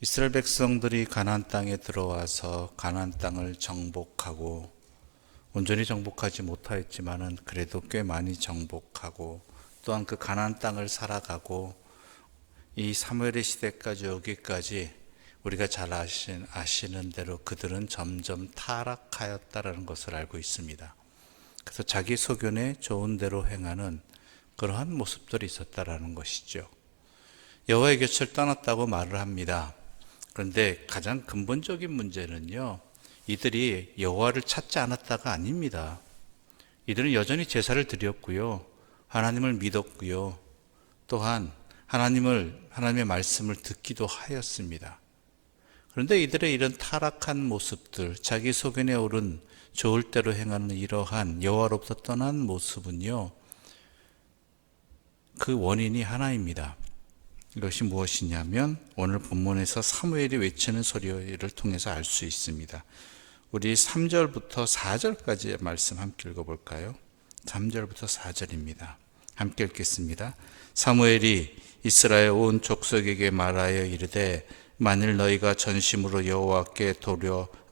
이스라엘 백성들이 가나안 땅에 들어와서 가나안 땅을 정복하고 온전히 정복하지 못하였지만은 그래도 꽤 많이 정복하고 또한 그 가나안 땅을 살아가고 이 사무엘의 시대까지 오기까지 우리가 잘 아시는 대로 그들은 점점 타락하였다라는 것을 알고 있습니다. 그래서 자기 소견에 좋은 대로 행하는 그러한 모습들이 있었다라는 것이죠. 여호와의 곁을 떠났다고 말을 합니다. 그런데 가장 근본적인 문제는요, 이들이 여호와를 찾지 않았다가 아닙니다. 이들은 여전히 제사를 드렸고요, 하나님을 믿었고요, 또한 하나님의 말씀을 듣기도 하였습니다. 그런데 이들의 이런 타락한 모습들, 자기 소견에 오른 좋을 대로 행하는 이러한 여호와로부터 떠난 모습은요, 그 원인이 하나입니다. 이것이 무엇이냐면 오늘 본문에서 사무엘이 외치는 소리를 통해서 알 수 있습니다. 우리 3절부터 4절까지의 말씀 함께 읽어볼까요? 3절부터 4절입니다. 함께 읽겠습니다. 사무엘이 이스라엘 온 족속에게 말하여 이르되 만일 너희가 전심으로 여호와께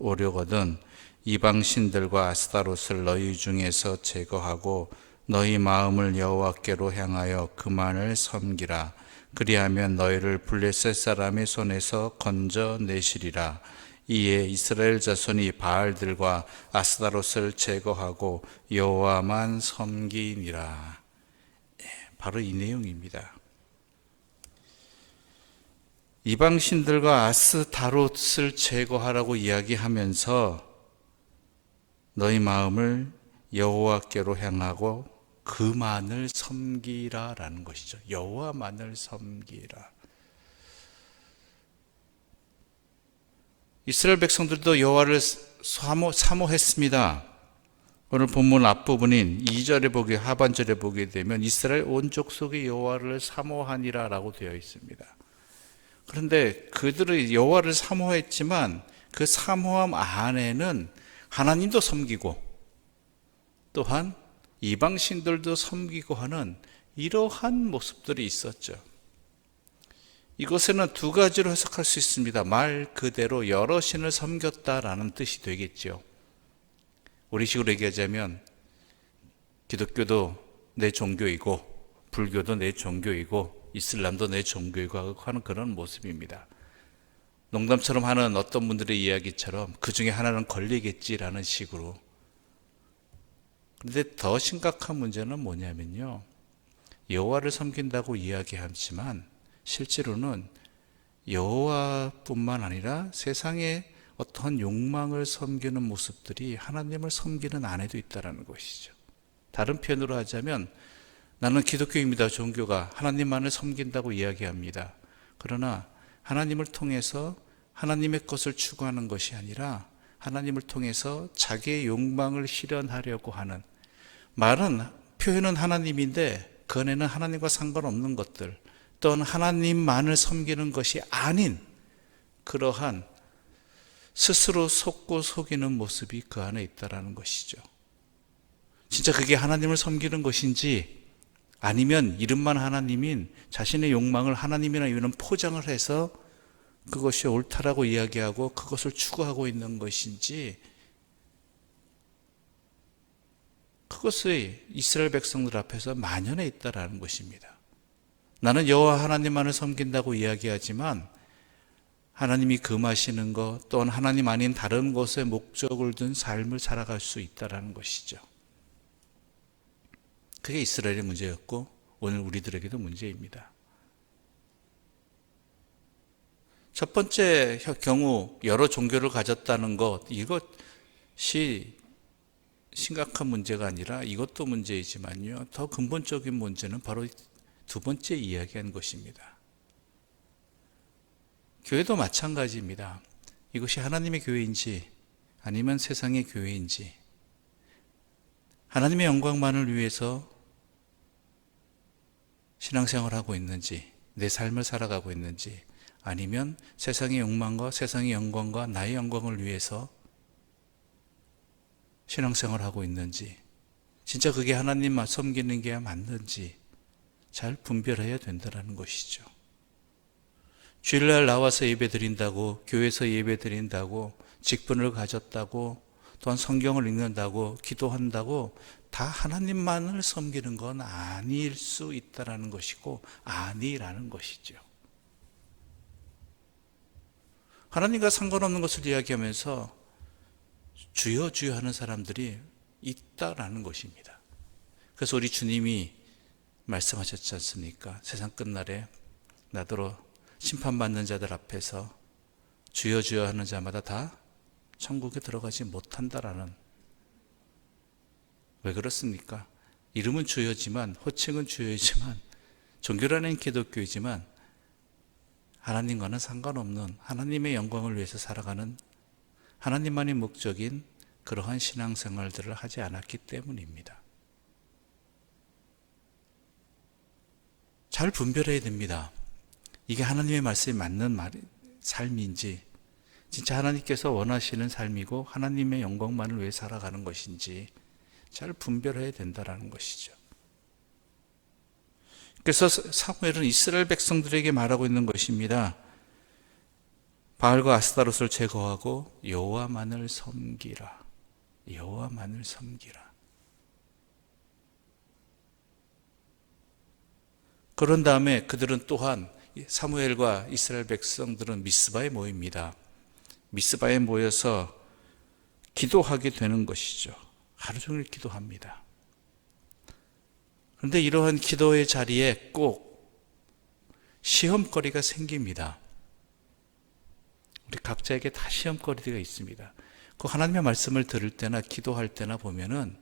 오려거든 이방 신들과 아스타롯을 너희 중에서 제거하고 너희 마음을 여호와께로 향하여 그만을 섬기라. 그리하면 너희를 블레셋 사람의 손에서 건져내시리라. 이에 이스라엘 자손이 바알들과 아스타롯을 제거하고 여호와만 섬기니라. 바로 이 내용입니다. 이방 신들과 아스타롯을 제거하라고 이야기하면서 너희 마음을 여호와께로 향하고 그만을 섬기라라는 것이죠. 여호와만을 섬기라. 이스라엘 백성들도 여호와를 사모했습니다. 오늘 본문 앞부분인 2절에 하반절에 보게 되면 이스라엘 온 족속이 여호와를 사모하니라라고 되어 있습니다. 그런데 그들은 여호와를 사모했지만 그 사모함 안에는 하나님도 섬기고 또한 이방신들도 섬기고 하는 이러한 모습들이 있었죠. 이것에는 두 가지로 해석할 수 있습니다. 말 그대로 여러 신을 섬겼다라는 뜻이 되겠죠. 우리식으로 얘기하자면 기독교도 내 종교이고 불교도 내 종교이고 이슬람도 내 종교이고 하는 그런 모습입니다. 농담처럼 하는 어떤 분들의 이야기처럼 그 중에 하나는 걸리겠지라는 식으로. 그런데 더 심각한 문제는 뭐냐면요, 여호와를 섬긴다고 이야기하지만 실제로는 여호와뿐만 아니라 세상의 어떤 욕망을 섬기는 모습들이 하나님을 섬기는 안에도 있다는 것이죠. 다른 표현으로 하자면 나는 기독교입니다. 종교가 하나님만을 섬긴다고 이야기합니다. 그러나 하나님을 통해서 하나님의 것을 추구하는 것이 아니라 하나님을 통해서 자기의 욕망을 실현하려고 하는, 표현은 하나님인데 그 안에는 하나님과 상관없는 것들, 또는 하나님만을 섬기는 것이 아닌 그러한 스스로 속고 속이는 모습이 그 안에 있다는 것이죠. 진짜 그게 하나님을 섬기는 것인지 아니면 이름만 하나님인 자신의 욕망을 하나님이나 이유는 포장을 해서 그것이 옳다라고 이야기하고 그것을 추구하고 있는 것인지, 그것이 이스라엘 백성들 앞에서 만연해 있다는 것입니다. 나는 여호와 하나님만을 섬긴다고 이야기하지만 하나님이 금하시는 것 또는 하나님 아닌 다른 것에 목적을 둔 삶을 살아갈 수 있다는 것이죠. 그게 이스라엘의 문제였고 오늘 우리들에게도 문제입니다. 첫 번째 경우 여러 종교를 가졌다는 것, 이것이 심각한 문제가 아니라 이것도 문제이지만요, 더 근본적인 문제는 바로 두 번째 이야기한 것입니다. 교회도 마찬가지입니다. 이것이 하나님의 교회인지 아니면 세상의 교회인지, 하나님의 영광만을 위해서 신앙생활하고 있는지, 내 삶을 살아가고 있는지, 아니면 세상의 욕망과 세상의 영광과 나의 영광을 위해서 신앙생활하고 있는지, 진짜 그게 하나님만 섬기는 게 맞는지 잘 분별해야 된다는 것이죠. 주일날 나와서 예배 드린다고, 교회에서 예배 드린다고, 직분을 가졌다고, 또한 성경을 읽는다고, 기도한다고 다 하나님만을 섬기는 건 아닐 수 있다라는 것이고 아니라는 것이죠. 하나님과 상관없는 것을 이야기하면서 주여 주여 하는 사람들이 있다라는 것입니다. 그래서 우리 주님이 말씀하셨지 않습니까? 세상 끝날에 나더러 심판받는 자들 앞에서 주여 주여 하는 자마다 다 천국에 들어가지 못한다라는. 왜 그렇습니까? 이름은 주여지만, 호칭은 주여이지만, 종교라는 기독교이지만 하나님과는 상관없는, 하나님의 영광을 위해서 살아가는 하나님만이 목적인 그러한 신앙생활들을 하지 않았기 때문입니다. 잘 분별해야 됩니다. 이게 하나님의 말씀이 맞는 삶인지, 진짜 하나님께서 원하시는 삶이고 하나님의 영광만을 위해 살아가는 것인지 잘 분별해야 된다는 것이죠. 그래서 사무엘은 이스라엘 백성들에게 말하고 있는 것입니다. 바알과 아스타롯을 제거하고 여호와만을 섬기라. 여호와만을 섬기라. 그런 다음에 그들은 또한, 사무엘과 이스라엘 백성들은 미스바에 모입니다. 미스바에 모여서 기도하게 되는 것이죠. 하루 종일 기도합니다. 그런데 이러한 기도의 자리에 꼭 시험거리가 생깁니다. 우리 각자에게 다 시험거리가 있습니다. 그 하나님의 말씀을 들을 때나 기도할 때나 보면은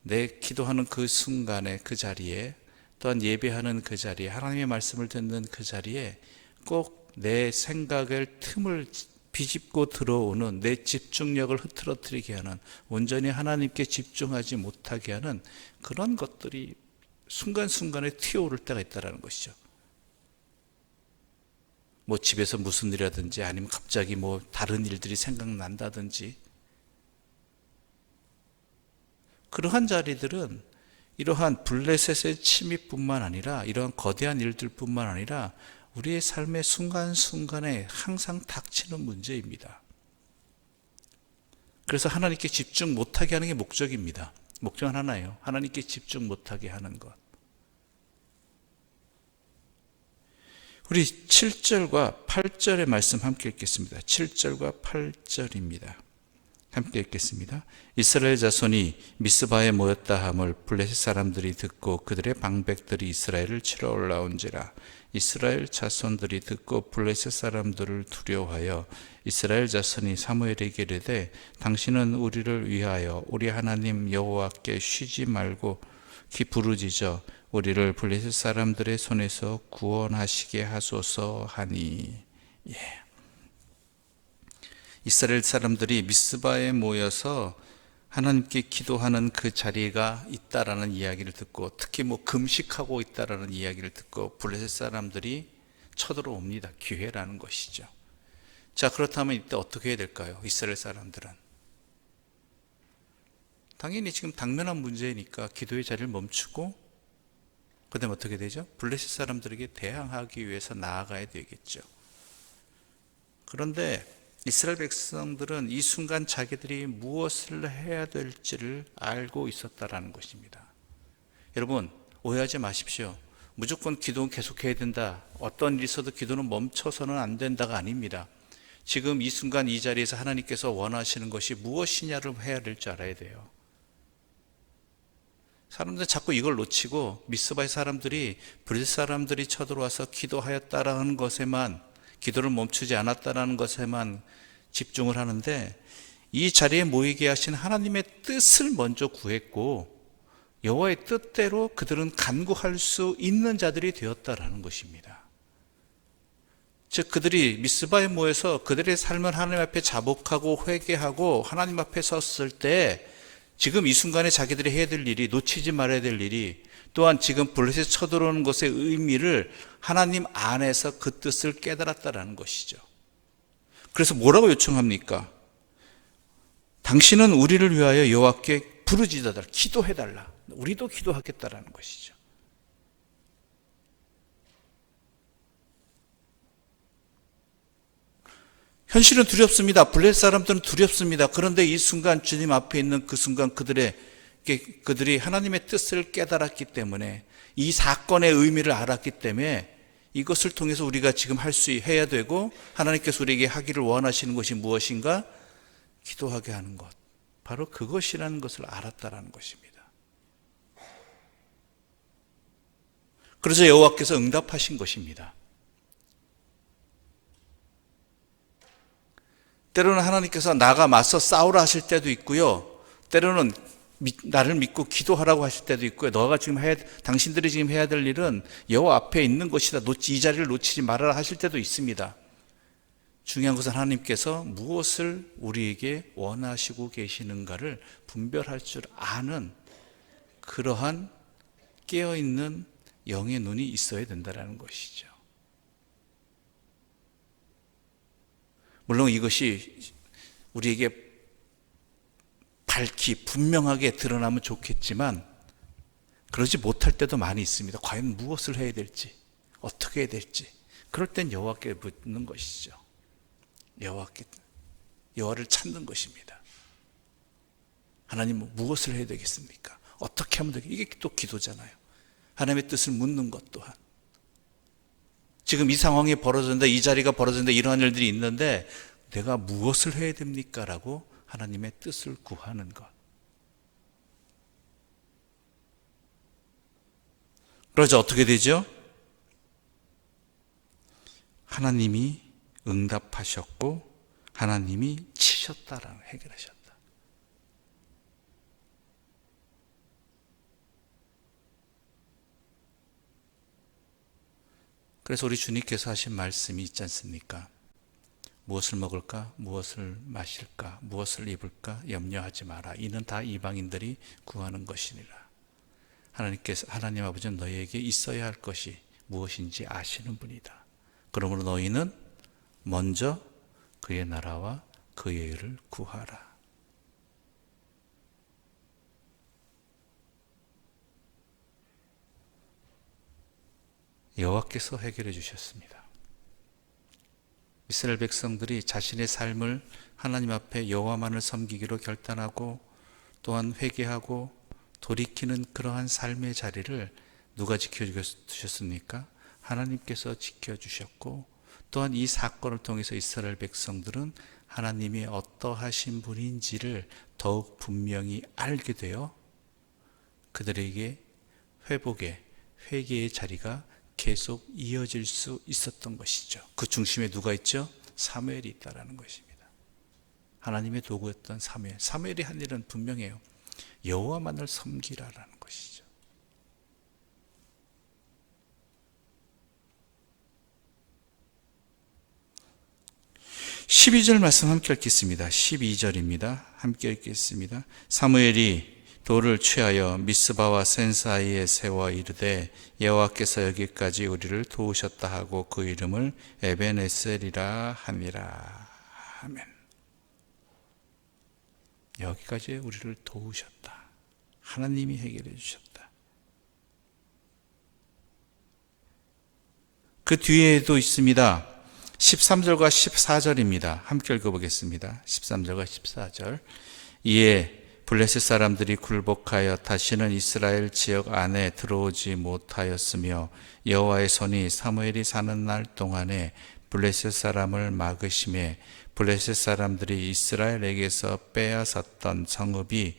내 기도하는 그 순간에, 그 자리에, 또한 예배하는 그 자리에, 하나님의 말씀을 듣는 그 자리에 꼭 내 생각을 틈을 비집고 들어오는, 내 집중력을 흐트러뜨리게 하는, 온전히 하나님께 집중하지 못하게 하는 그런 것들이 순간순간에 튀어오를 때가 있다는 것이죠. 뭐 집에서 무슨 일이라든지, 아니면 갑자기 뭐 다른 일들이 생각난다든지, 그러한 자리들은 이러한 블레셋의 침입뿐만 아니라, 이러한 거대한 일들뿐만 아니라 우리의 삶의 순간순간에 항상 닥치는 문제입니다. 그래서 하나님께 집중 못하게 하는 게 목적입니다. 목적은 하나예요. 하나님께 집중 못하게 하는 것. 우리 7절과 8절의 말씀 함께 읽겠습니다. 7절과 8절입니다. 함께 읽겠습니다. 이스라엘 자손이 미스바에 모였다 함을 블레셋 사람들이 듣고 그들의 방백들이 이스라엘을 치러 올라온지라. 이스라엘 자손들이 듣고 블레셋 사람들을 두려워하여 이스라엘 자손이 사무엘에게 이르되 당신은 우리를 위하여 우리 하나님 여호와께 쉬지 말고 부르짖어 우리를 블레셋 사람들의 손에서 구원하시게 하소서 하니. 이스라엘 사람들이 미스바에 모여서 하나님께 기도하는 그 자리가 있다라는 이야기를 듣고, 특히 뭐 금식하고 있다라는 이야기를 듣고 블레셋 사람들이 쳐들어옵니다. 기회라는 것이죠. 자, 그렇다면 이때 어떻게 해야 될까요? 이스라엘 사람들은 당연히 지금 당면한 문제니까 기도의 자리를 멈추고, 그 다음에 어떻게 되죠? 블레셋 사람들에게 대항하기 위해서 나아가야 되겠죠. 그런데 이스라엘 백성들은 이 순간 자기들이 무엇을 해야 될지를 알고 있었다라는 것입니다. 여러분, 오해하지 마십시오. 무조건 기도는 계속해야 된다, 어떤 일이 있어도 기도는 멈춰서는 안 된다가 아닙니다. 지금 이 순간 이 자리에서 하나님께서 원하시는 것이 무엇이냐를 해야 될 줄 알아야 돼요. 사람들은 자꾸 이걸 놓치고 미스바의 사람들이 블레셋 사람들이 쳐들어와서 기도하였다라는 것에만, 기도를 멈추지 않았다라는 것에만 집중을 하는데, 이 자리에 모이게 하신 하나님의 뜻을 먼저 구했고 여호와의 뜻대로 그들은 간구할 수 있는 자들이 되었다라는 것입니다. 즉 그들이 미스바에 모여서 그들의 삶을 하나님 앞에 자복하고 회개하고 하나님 앞에 섰을 때, 지금 이 순간에 자기들이 해야 될 일이, 놓치지 말아야 될 일이, 또한 지금 블레셋 쳐들어오는 것의 의미를 하나님 안에서 그 뜻을 깨달았다라는 것이죠. 그래서 뭐라고 요청합니까? 당신은 우리를 위하여 여호와께 부르짖어달라, 기도해달라. 우리도 기도하겠다라는 것이죠. 현실은 두렵습니다. 블레셋 사람들은 두렵습니다. 그런데 이 순간 주님 앞에 있는 그 순간 그들이 하나님의 뜻을 깨달았기 때문에, 이 사건의 의미를 알았기 때문에 이것을 통해서 우리가 지금 해야 되고 하나님께서 우리에게 하기를 원하시는 것이 무엇인가? 기도하게 하는 것. 바로 그것이라는 것을 알았다라는 것입니다. 그래서 여호와께서 응답하신 것입니다. 때로는 하나님께서 나가 맞서 싸우라 하실 때도 있고요. 때로는 나를 믿고 기도하라고 하실 때도 있고요. 당신들이 지금 해야 될 일은 여호와 앞에 있는 것이다. 이 자리를 놓치지 말아라 하실 때도 있습니다. 중요한 것은 하나님께서 무엇을 우리에게 원하시고 계시는가를 분별할 줄 아는 그러한 깨어있는 영의 눈이 있어야 된다는 것이죠. 물론 이것이 우리에게 밝히 분명하게 드러나면 좋겠지만 그러지 못할 때도 많이 있습니다. 과연 무엇을 해야 될지, 어떻게 해야 될지. 그럴 땐 여호와께 묻는 것이죠. 여호와를 찾는 것입니다. 하나님, 무엇을 해야 되겠습니까? 어떻게 하면 되겠습니까? 이게 또 기도잖아요. 하나님의 뜻을 묻는 것 또한. 지금 이 상황이 벌어졌는데, 이 자리가 벌어졌는데, 이러한 일들이 있는데 내가 무엇을 해야 됩니까? 라고 하나님의 뜻을 구하는 것. 그러자 어떻게 되죠? 하나님이 응답하셨고 하나님이 치셨다라는, 해결하셨다. 그래서 우리 주님께서 하신 말씀이 있지 않습니까? 무엇을 먹을까? 무엇을 마실까? 무엇을 입을까? 염려하지 마라. 이는 다 이방인들이 구하는 것이니라. 하나님 아버지는 너희에게 있어야 할 것이 무엇인지 아시는 분이다. 그러므로 너희는 먼저 그의 나라와 그의 의를 구하라. 여호와께서 해결해 주셨습니다. 이스라엘 백성들이 자신의 삶을 하나님 앞에 여호와만을 섬기기로 결단하고 또한 회개하고 돌이키는 그러한 삶의 자리를 누가 지켜주셨습니까? 하나님께서 지켜주셨고, 또한 이 사건을 통해서 이스라엘 백성들은 하나님이 어떠하신 분인지를 더욱 분명히 알게 되어 그들에게 회개의 자리가 계속 이어질 수 있었던 것이죠. 그 중심에 누가 있죠? 사무엘이 있다라는 것입니다. 하나님의 도구였던 사무엘이 한 일은 분명해요. 여호와만을 섬기라라는 것이죠. (12절) 말씀 함께 읽겠습니다. 12절입니다. 함께 읽겠습니다. 사무엘이 돌을 취하여 미스바와 센 사이에 세워 이르되 여호와께서 여기까지 우리를 도우셨다 하고 그 이름을 에벤에셀이라 함이라. 아멘. 여기까지 우리를 도우셨다. 하나님이 해결해 주셨다. 그 뒤에도 있습니다. 13절과 14절입니다. 함께 읽어보겠습니다. 13절과 14절. 이에 블레셋 사람들이 굴복하여 다시는 이스라엘 지역 안에 들어오지 못하였으며 여호와의 손이 사무엘이 사는 날 동안에 블레셋 사람을 막으심에 블레셋 사람들이 이스라엘에게서 빼앗았던 성읍이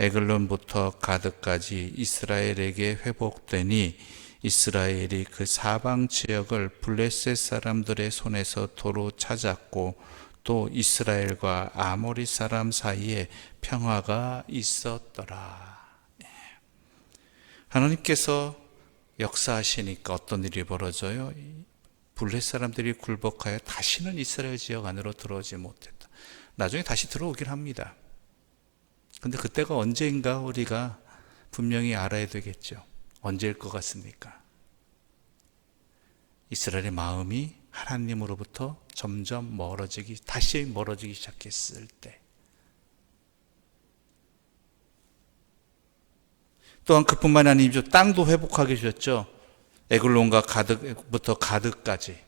에글론부터 가드까지 이스라엘에게 회복되니 이스라엘이 그 사방 지역을 블레셋 사람들의 손에서 도로 찾았고 또 이스라엘과 아모리 사람 사이에 평화가 있었더라. 하나님께서 역사하시니까 어떤 일이 벌어져요? 블레셋 사람들이 굴복하여 다시는 이스라엘 지역 안으로 들어오지 못했다. 나중에 다시 들어오긴 합니다. 근데 그때가 언제인가 우리가 분명히 알아야 되겠죠. 언제일 것 같습니까? 이스라엘의 마음이 하나님으로부터 점점 다시 멀어지기 시작했을 때, 또한 그뿐만이 아니죠. 땅도 회복하게 주셨죠. 에글론과 가드부터 가드까지.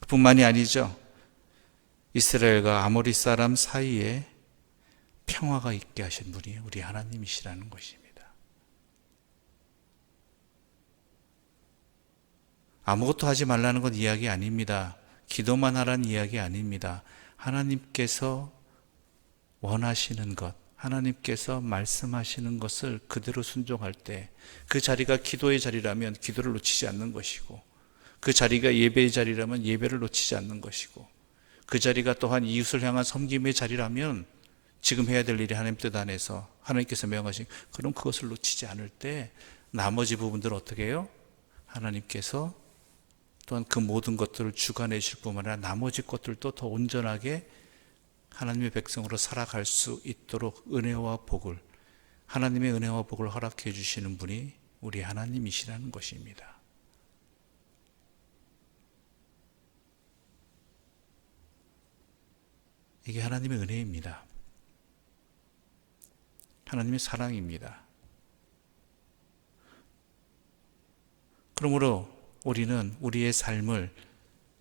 그뿐만이 아니죠. 이스라엘과 아모리 사람 사이에 평화가 있게 하신 분이 우리 하나님이시라는 것입니다. 아무것도 하지 말라는 건 이야기 아닙니다. 기도만 하라는 이야기 아닙니다. 하나님께서 원하시는 것, 하나님께서 말씀하시는 것을 그대로 순종할 때 그 자리가 기도의 자리라면 기도를 놓치지 않는 것이고, 그 자리가 예배의 자리라면 예배를 놓치지 않는 것이고, 그 자리가 또한 이웃을 향한 섬김의 자리라면 지금 해야 될 일이 하나님 뜻 안에서 하나님께서 명하신, 그럼 그것을 놓치지 않을 때 나머지 부분들은 어떻게 해요? 하나님께서 또한 그 모든 것들을 주관해 주실 뿐만 아니라 나머지 것들도 더 온전하게 하나님의 백성으로 살아갈 수 있도록 은혜와 복을, 하나님의 은혜와 복을 허락해 주시는 분이 우리 하나님이시라는 것입니다. 이게 하나님의 은혜입니다. 하나님의 사랑입니다. 그러므로 우리는 우리의 삶을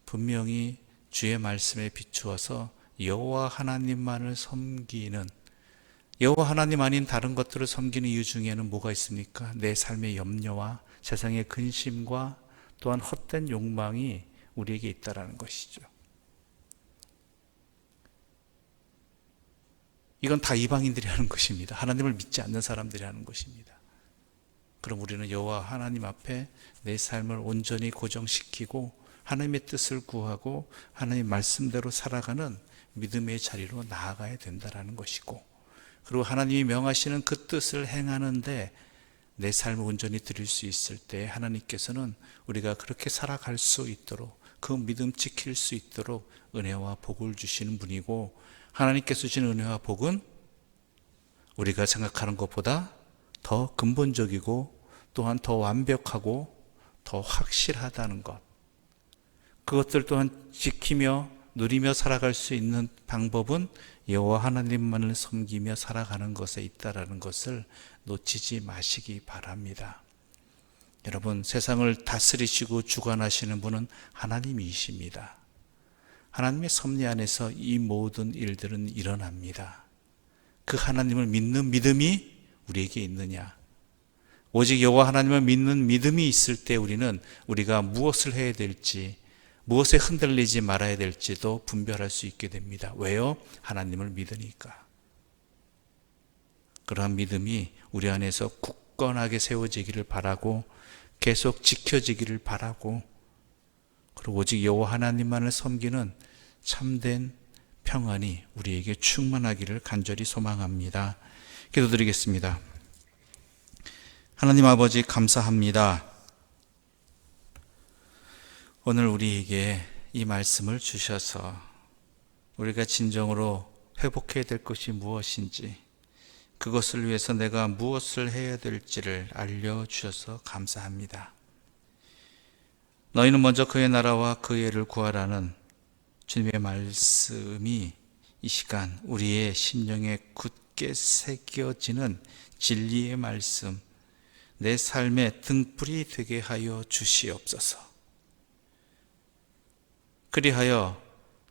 분명히 주의 말씀에 비추어서 여호와 하나님만을 섬기는, 여호와 하나님 아닌 다른 것들을 섬기는 이유 중에는 뭐가 있습니까? 내 삶의 염려와 세상의 근심과 또한 헛된 욕망이 우리에게 있다라는 것이죠. 이건 다 이방인들이 하는 것입니다. 하나님을 믿지 않는 사람들이 하는 것입니다. 그럼 우리는 여호와 하나님 앞에 내 삶을 온전히 고정시키고 하나님의 뜻을 구하고 하나님 말씀대로 살아가는 믿음의 자리로 나아가야 된다는 것이고, 그리고 하나님이 명하시는 그 뜻을 행하는데 내 삶을 온전히 드릴 수 있을 때 하나님께서는 우리가 그렇게 살아갈 수 있도록, 그 믿음 지킬 수 있도록 은혜와 복을 주시는 분이고, 하나님께서 주시는 은혜와 복은 우리가 생각하는 것보다 더 근본적이고 또한 더 완벽하고 더 확실하다는 것, 그것들 또한 지키며 누리며 살아갈 수 있는 방법은 여호와 하나님만을 섬기며 살아가는 것에 있다라는 것을 놓치지 마시기 바랍니다. 여러분, 세상을 다스리시고 주관하시는 분은 하나님이십니다. 하나님의 섭리 안에서 이 모든 일들은 일어납니다. 그 하나님을 믿는 믿음이 우리에게 있느냐? 오직 여호와 하나님을 믿는 믿음이 있을 때 우리는 우리가 무엇을 해야 될지, 무엇에 흔들리지 말아야 될지도 분별할 수 있게 됩니다. 왜요? 하나님을 믿으니까. 그러한 믿음이 우리 안에서 굳건하게 세워지기를 바라고 계속 지켜지기를 바라고, 그리고 오직 여호와 하나님만을 섬기는 참된 평안이 우리에게 충만하기를 간절히 소망합니다. 기도드리겠습니다. 하나님 아버지, 감사합니다. 오늘 우리에게 이 말씀을 주셔서 우리가 진정으로 회복해야 될 것이 무엇인지, 그것을 위해서 내가 무엇을 해야 될지를 알려주셔서 감사합니다. 너희는 먼저 그의 나라와 그의 의를 구하라는 주님의 말씀이 이 시간 우리의 심령에 굳게 새겨지는 진리의 말씀, 내 삶의 등불이 되게 하여 주시옵소서. 그리하여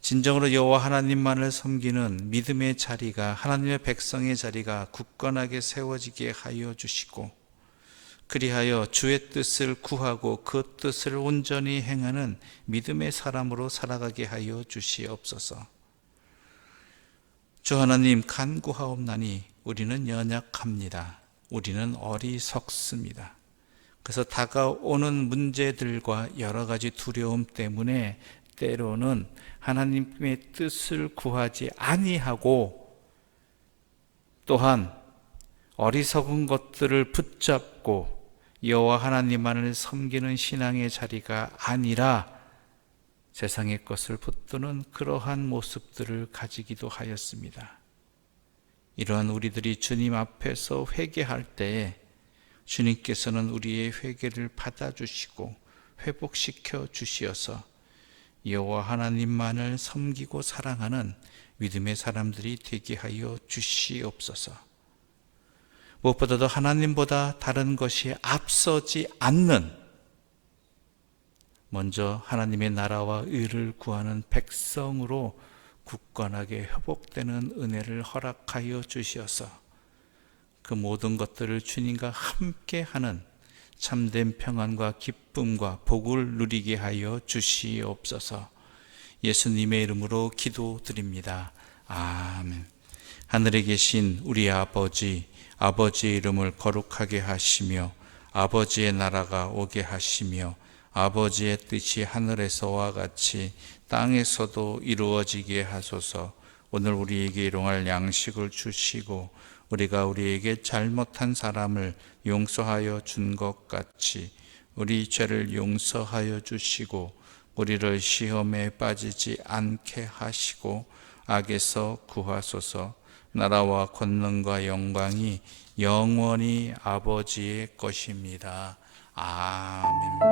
진정으로 여호와 하나님만을 섬기는 믿음의 자리가, 하나님의 백성의 자리가 굳건하게 세워지게 하여 주시고, 그리하여 주의 뜻을 구하고 그 뜻을 온전히 행하는 믿음의 사람으로 살아가게 하여 주시옵소서. 주 하나님, 간구하옵나니 우리는 연약합니다. 우리는 어리석습니다. 그래서 다가오는 문제들과 여러 가지 두려움 때문에 때로는 하나님의 뜻을 구하지 아니하고, 또한 어리석은 것들을 붙잡고 여호와 하나님만을 섬기는 신앙의 자리가 아니라 세상의 것을 붙드는 그러한 모습들을 가지기도 하였습니다. 이러한 우리들이 주님 앞에서 회개할 때에 주님께서는 우리의 회개를 받아주시고 회복시켜 주시어서 여호와 하나님만을 섬기고 사랑하는 믿음의 사람들이 되게 하여 주시옵소서. 무엇보다도 하나님보다 다른 것이 앞서지 않는, 먼저 하나님의 나라와 의를 구하는 백성으로 굳건하게 회복되는 은혜를 허락하여 주시어서 그 모든 것들을 주님과 함께하는 참된 평안과 기쁨과 복을 누리게 하여 주시옵소서. 예수님의 이름으로 기도드립니다. 아멘. 하늘에 계신 우리 아버지, 아버지의 이름을 거룩하게 하시며 아버지의 나라가 오게 하시며 아버지의 뜻이 하늘에서와 같이 땅에서도 이루어지게 하소서. 오늘 우리에게 일용할 양식을 주시고 우리가 우리에게 잘못한 사람을 용서하여 준 것 같이 우리 죄를 용서하여 주시고 우리를 시험에 빠지지 않게 하시고 악에서 구하소서. 나라와 권능과 영광이 영원히 아버지의 것입니다. 아멘.